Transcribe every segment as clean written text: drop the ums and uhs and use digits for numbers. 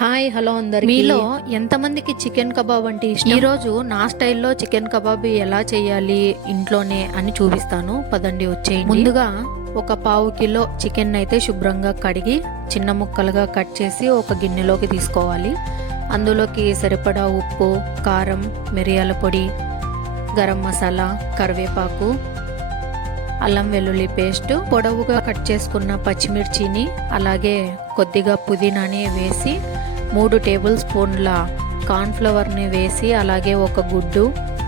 Hi hello అందరికి. మీలో ఎంతమందికి చికెన్ కబాబ్ అంటే ఇష్టం? ఈరోజు నా స్టైల్లో చికెన్ కబాబ్ ఎలా చేయాలి ఇంట్లోనే అని చూపిస్తాను. పదండి వచ్చేయండి. ముందుగా ఒక పావు కిలో చికెన్ అయితే శుభ్రంగా కడిగి చిన్న ముక్కలుగా కట్ చేసి ఒక గిన్నెలోకి తీసుకోవాలి. అందులోకి సరిపడా ఉప్పు, కారం, మిరియాల పొడి, గరం మసాలా, కరివేపాకు, అల్లం వెల్లుల్లి పేస్ట్, పొడవుగా కట్ చేసుకున్న పచ్చిమిర్చిని, అలాగే కొద్దిగా పుదీనాని వేసి 3 టేబుల్ స్పూన్ల కార్న్ఫ్లవర్ని వేసి, అలాగే ఒక గుడ్డు,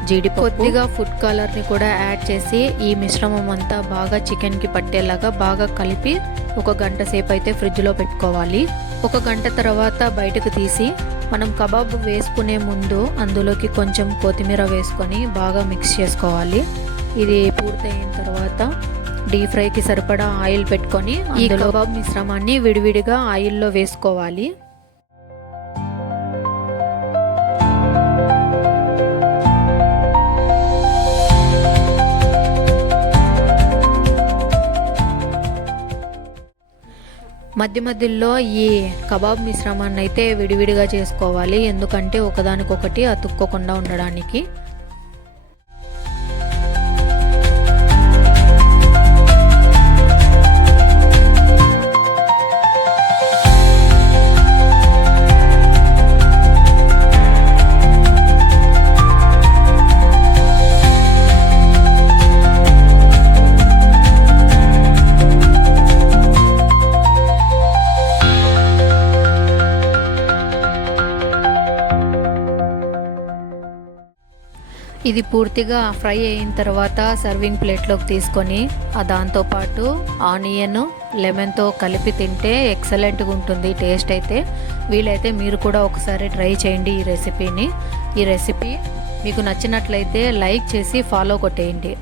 జీడిపప్పు, కొద్దిగా ఫుడ్ కలర్ని కూడా యాడ్ చేసి ఈ మిశ్రమం అంతా బాగా చికెన్కి పట్టేలాగా బాగా కలిపి 1 గంట సేపు అయితే ఫ్రిడ్జ్లో పెట్టుకోవాలి. 1 గంట తర్వాత బయటకు తీసి మనం కబాబ్ వేసుకునే ముందు అందులోకి కొంచెం కొత్తిమీర వేసుకొని బాగా మిక్స్ చేసుకోవాలి. ఇది పూర్తయిన తర్వాత డీప్ ఫ్రైకి సరిపడా ఆయిల్ పెట్టుకొని ఈ కబాబ్ మిశ్రమాన్ని విడివిడిగా ఆయిల్లో వేసుకోవాలి. మధ్య మధ్యలో ఈ కబాబ్ మిశ్రమాన్ని అయితే విడివిడిగా చేసుకోవాలి, ఎందుకంటే ఒకదానికొకటి అతుక్కోకుండా ఉండడానికి. ఇది పూర్తిగా ఫ్రై అయిన తర్వాత సర్వింగ్ ప్లేట్లోకి తీసుకొని దాంతోపాటు ఆనియన్, లెమన్తో కలిపి తింటే ఎక్సలెంట్గా ఉంటుంది టేస్ట్ అయితే. వీలైతే మీరు కూడా ఒకసారి ట్రై చేయండి ఈ రెసిపీ మీకు నచ్చినట్లయితే లైక్ చేసి ఫాలో కొట్టేయండి.